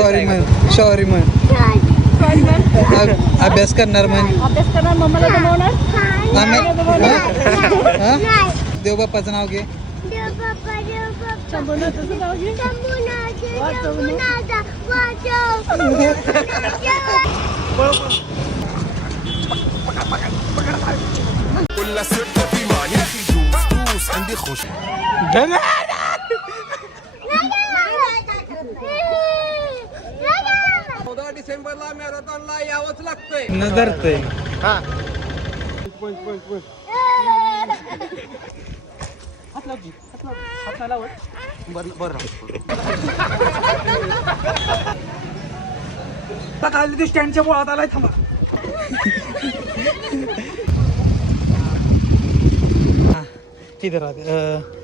sorry म्हण sorry म्हण अभ्यास करणार म्हण अभ्यास करणार मम्माला जमवणार देव बाप्पाचं नाव घे शंभूनाथाचं नाव घे डिसेंबरला मॅरेथॉनला यावंच लागतंय नजरतय खाली स्टँडच्या बोळात आलाय थांबा किधर आते